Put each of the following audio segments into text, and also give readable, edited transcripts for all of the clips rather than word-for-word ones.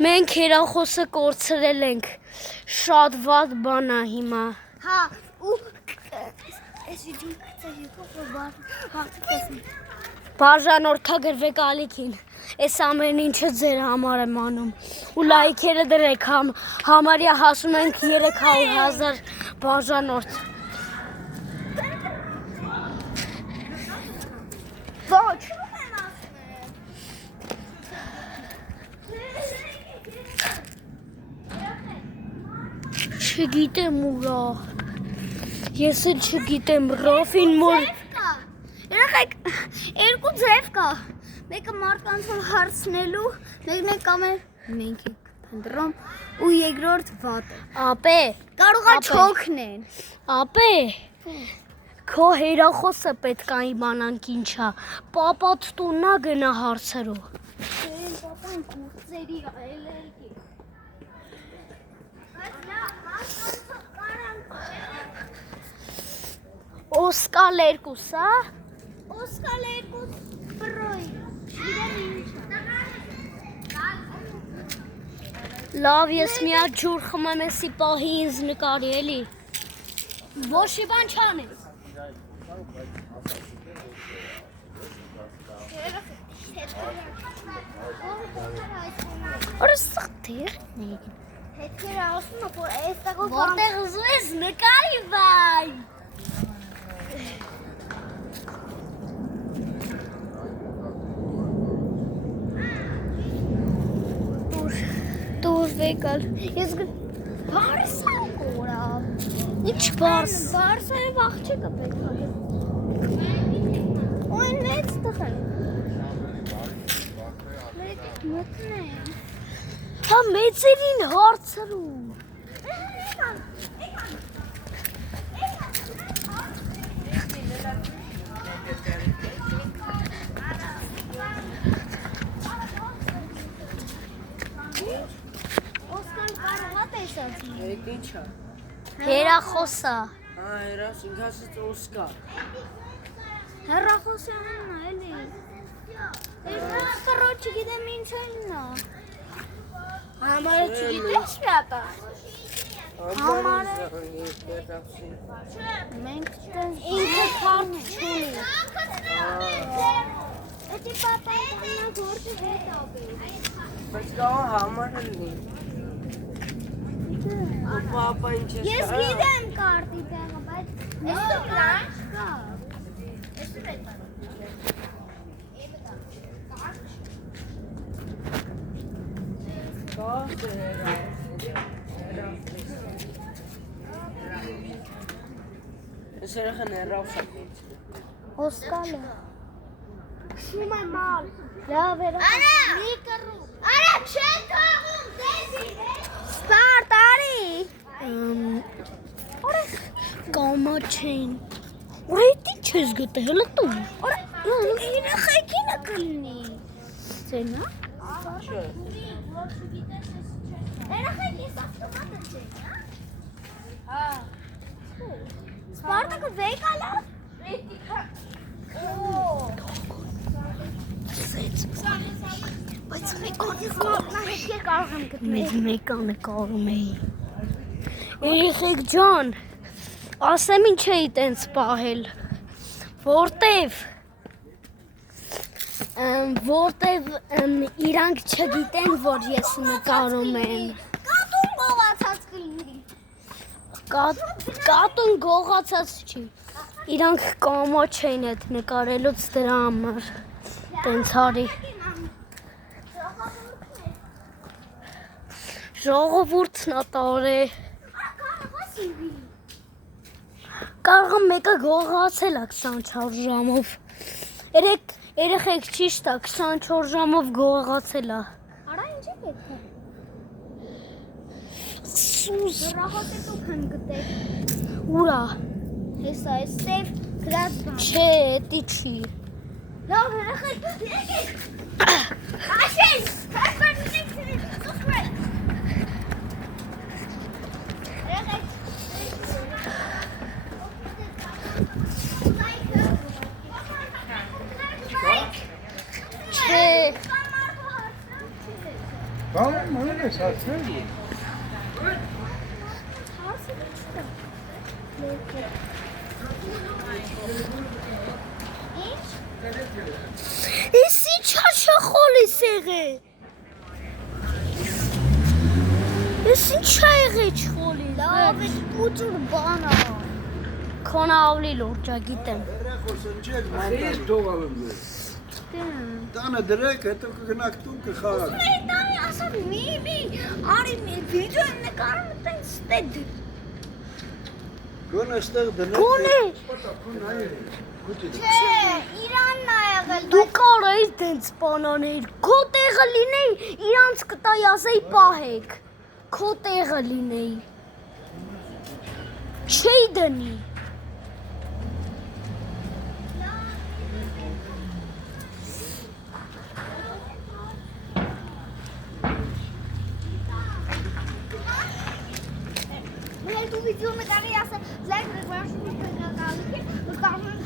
Մենք հերախոսը կորցրել ենք, շատ վատ բան է հիմա։ Հա, ու ես Բաժանորդագրվեք ալիքին, ես ամեն ինչը ձեր համար եմ անում, ու լայքերը դրեք, համարյա հասում ենք 300,000 բաժանորդ։ Ոչ։ Չգիտեմ ուրա, ես էլ չգիտեմ, Ռոֆին մոր… Երեխեք, երկու ձև կա, մեկը մարդկանց որ հարցնելու, մեկն է կամեր մենք ենք փնտրում ու երկրորդ վատը։ Ապե, Կարող է չօգնեն։ ապե, քո հերախոսը պետք է իմանանք ինչա, պապատ տուննա գնա հարցրու։ Պապան գործերի այլելքի։ Օսկալ 2, հա? Օսկալ 2 բրոյ։ Լավ, ես միած ջուր խմեմ էսի պահի ինձ նկարի էլի։ Ոչի բան չանես։ Որը սխտիրն է։ Հետքերը ասում է, որ այստեղով Որտեղ ուզում ես նկարի վայ։ Դուր վեկալ։ Ես բարս եմ կորավ։ Ինչ բարս։ Բարսը աղջիկը պետք է։ Ու այն մեծ տղան։ Մտնեն։ Հա մեծերին հարցրու։ Օսկան կարող է տեսած։ Այդ ի՞նչ է։ Հերախոսա։ Հա, հերաս ինքասից Օսկար։ Հեռախոսյանն է, էլի։ Ես քրոջ չգիտեմ ինչ այնն է։ Համարը չգիտես շատա։ Համարը։ Մենք չտես Ինքը քարտ չունի։ Էդի պապան տանա գործի հետ ապի։ Բայց կարող համարը լինի։ Ու պապա ինչ է։ Ես գիտեմ կարտի տեղը, բայց այստեղ լանջ կա։ Ես երախն հեռավ շակից։ Օսկալը։ Շում է մալ։ Լավ էր։ Արա։ Մի կռու։ Արա չեն թողում դեզի։ Ստարտ արի։ Օրե կամա չեն։ Օրե ինչ ես գտել հələ տուն։ Օրե երեխեքինը կլինի։ Ձենա։ Չէ։ Երեխեք ես ավտոմատը չէ, հա։ Սպարտակը վեկալա։ Բայց Հետքեր կարող եմ գտնել։ մեկանը կարում էի։ Երեխեք ջան, ասեմ ինչ էի տենց պահել։ Որտեվ իրանք չգիտեն, որ ես նկարում եմ։ Կատուն գողացած կլինի։ Կատուն գողացած չի։ Իրանք կամա չեն այդ նկարելուց դրա համար։ Տենց հարի։ Ժողովուրդն ատար է։ Կարող եմ մեկը գողացել է 24 ժամով։ Երեխեք ճիշտ է 24 ժամով գողացել է։ Արա ինչ է պետք է։ Սուս Ռահոտը դուք հն գտեք։ ուրա։ Հեսա է ստեվ գրած բան։ Չէ, էդի չի։ Լավ երեխեք եկեք։ Աշեն, հաշվարնիկ սուսպրետ։ Երեխեք։ Չէ։ Բանը մոյն ես ասել։ Եսի չաշա խոլի սեղե։ Եսի չա եղե չխոլի։ Լավ է ուծուր բանա։ Քոնա ավլի լորջա գիտեմ։ Ես թողալում ես։ Տանը դրեք, հետո կգնաք տուն կխաղաք։ Մեդանի ասա մի արի մի վիդեո նկարում տենց ստեդ։ Գոնե ստեղ դնեք։ Գոնե։ Չէ, Իրանն ա եղել։ Դու կարայիր տենց բանաներ, քո տեղը լինեի, իրանց կտայի ասեի պահեք, քո տեղը լինեի, չէի դնի, Մեր դու վիդեո նկարի ասա, լայք ռեգվարշնի կգալի, ուստարում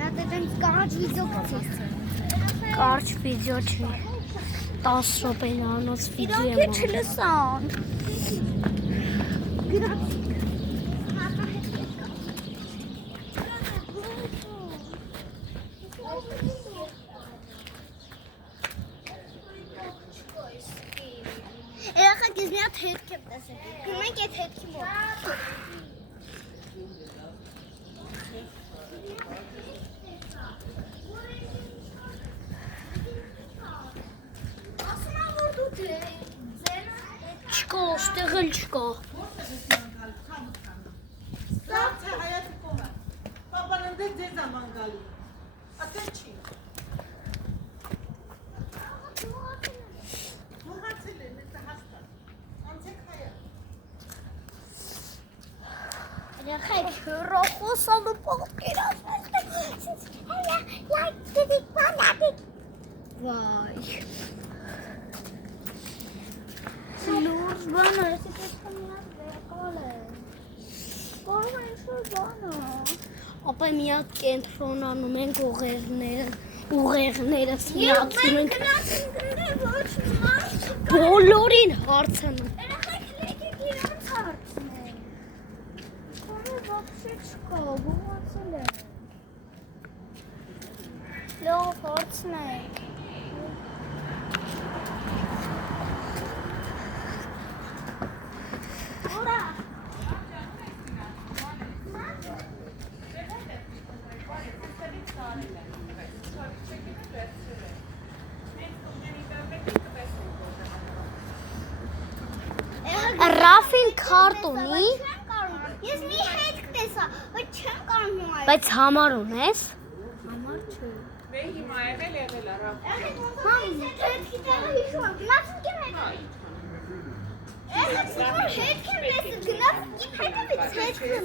նա տենց կարաջ վիդեո կցես։ կարճ վիդեո չի, 10 րոպեյանոց վիդեո Իրանք եմ չլսան։ Երեխեք ես մի հատ հետք եմ տեսել։ Գնանք այդ հետքի մոտ։ Ասում եմ որ դու ձեր չկա, ստեղ էլ չկա, Սա հայացի կողը։ Պապան ընդեղ ձեր զաման գալի։ Ատեն չի։ Մողացել են, ես հաստատ։ Անցեք հայա։ երեխեք հրոխոսալու պողկերով լայք դիք բանադիկ վայ լուրջ բանը ես տեսնում եմ վերակալ է կարող է ինչ-որ բանը ապա մի հատ կենտրոնանում ենք ուղեղները սնացում ենք, ոչ մարդ բոլորին հարցնում, երեխեք լեկեք իրանց հարցնեն Կորը վապշե չկա, բողացել է Լավ հարցնենք Ուրա Ռաֆին քարտ ունի, Ես մի հետք տեսա, բայց չեմ կարող նույն բայց համար ունես, Համար չէ Վե հիմա եղել արա։ Մամ, հետքի տեղը հիշում եմ, գնացինք եմ հետք Հետք եմ տեսել, գնացինք իմ հետևից հետք եմ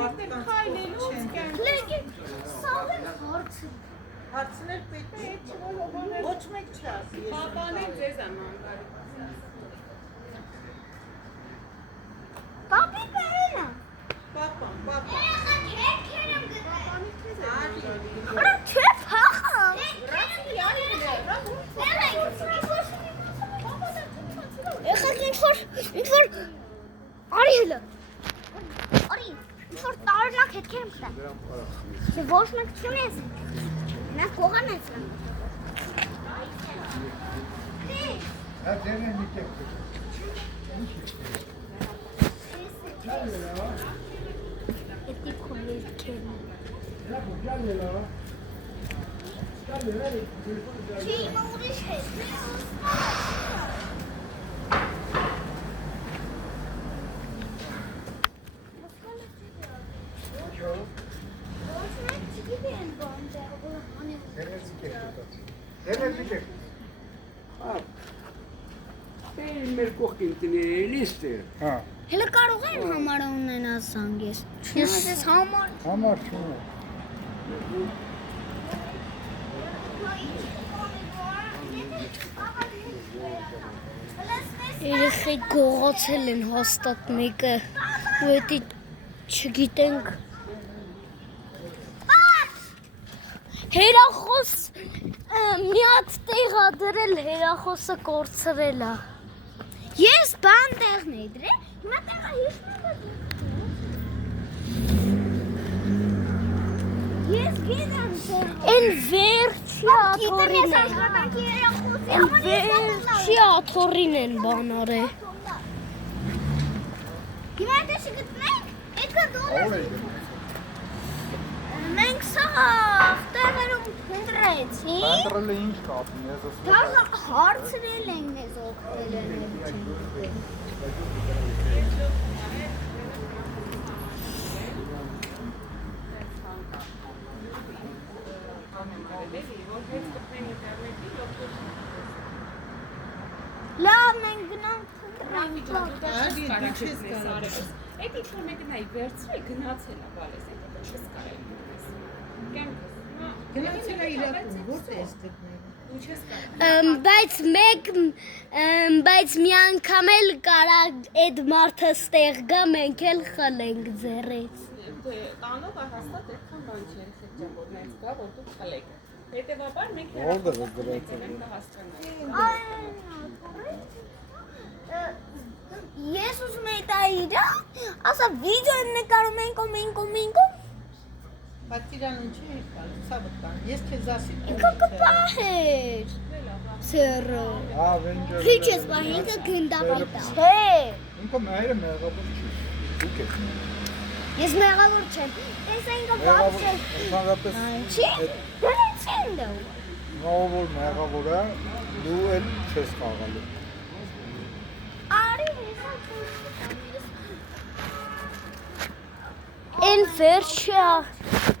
Մարդեն քայլելուց կան։ Լեկեք, սաղ են հարցը Հարցնել պետք է ոչ մեկ չասի։ Պապան է ձեզ զաման գալի։ Պապի բերենա Պապան։ Երեխան հետքեր եմ գտել Արի։ Արա չէ փախան Երեխեք ինչ-որ Արի հելը Արի ինչ-որ տարօրինակ հետքեր եմ գտել Չէ ոչ մեկ չունես Նա կողան ես Հա դերն մի տեղ։ էտի քոլեր կերն, Չի իմը ուրիշ հետ Ոչ մեկ չգիտեն բան տեղը, որ հանել Դերն մի տեղ։ Հա։ Մեր կողքին տնի լիստը։ Հա։ Հələ կարող եմ համարը ունենալ զանգես։ Ես համար Համար չունեմ։ երեխեք գողացել են հաստատ մեկը, ու էտի չգիտենք, Հերախոս մի հատ տեղ ա դրել, հերախոսը կորցրել ա։ Ես բան տեղն էի դրել, հիմա տեղը հիշում եմ։ Ես գիտեմ ձեր։ Են վերջի աթորին են։ Են վերջի աթորին են բան արել։ Հիմա դες գտնենք, այդքան դոլար։ Մենք սա տեղերում փնտրեցի։ Բանդրել է ինչ կապն ես ասում։ Դա հարցրել են մեզ օգնել են։ Լավ, մենք գնանք փնտրենք։ Արի դու չես կարող։ Այդ ինչ որ մեկը նայ վերցրել գնացել է բալես, այդ չես կարող։ Կյանքս։ Գնացել է իրակում, որտե՞ղ ես գտնել։ Դու չես կարող։ Բայց մի անգամ էլ կարա այդ մարդը ստեղ գա, մենք էլ խլենք ձեռից։ Տանով հաստատ այդքան բան չի շրջապատներից գա, որ դու խլեք։ Հետևաբար մենք Որտե՞ղ ես դրած։ ենք հասկանալ։ Ես ուզում եի տա իրա, ասա վիդեո եմ նկարում ենք։ Բայց իրան ինչ է կարող, սա վտան։ Ես քեզ ասի։ Ինքը կպահեր։ Սերը։ Ավենջեր։ Քիչ ես պահ, ինքը գնդապետա։ Չէ, Ինքը մայրը մեղավոր չի։ Դուք եք։ Ես մեղավոր չեմ։ Ես ինքը բացել։ Ընդհանրապես Չի։ Դրանց են դա։ որ մեղավոր է, դու էլ չես խաղալու։ Արի հեսա։ են վերջի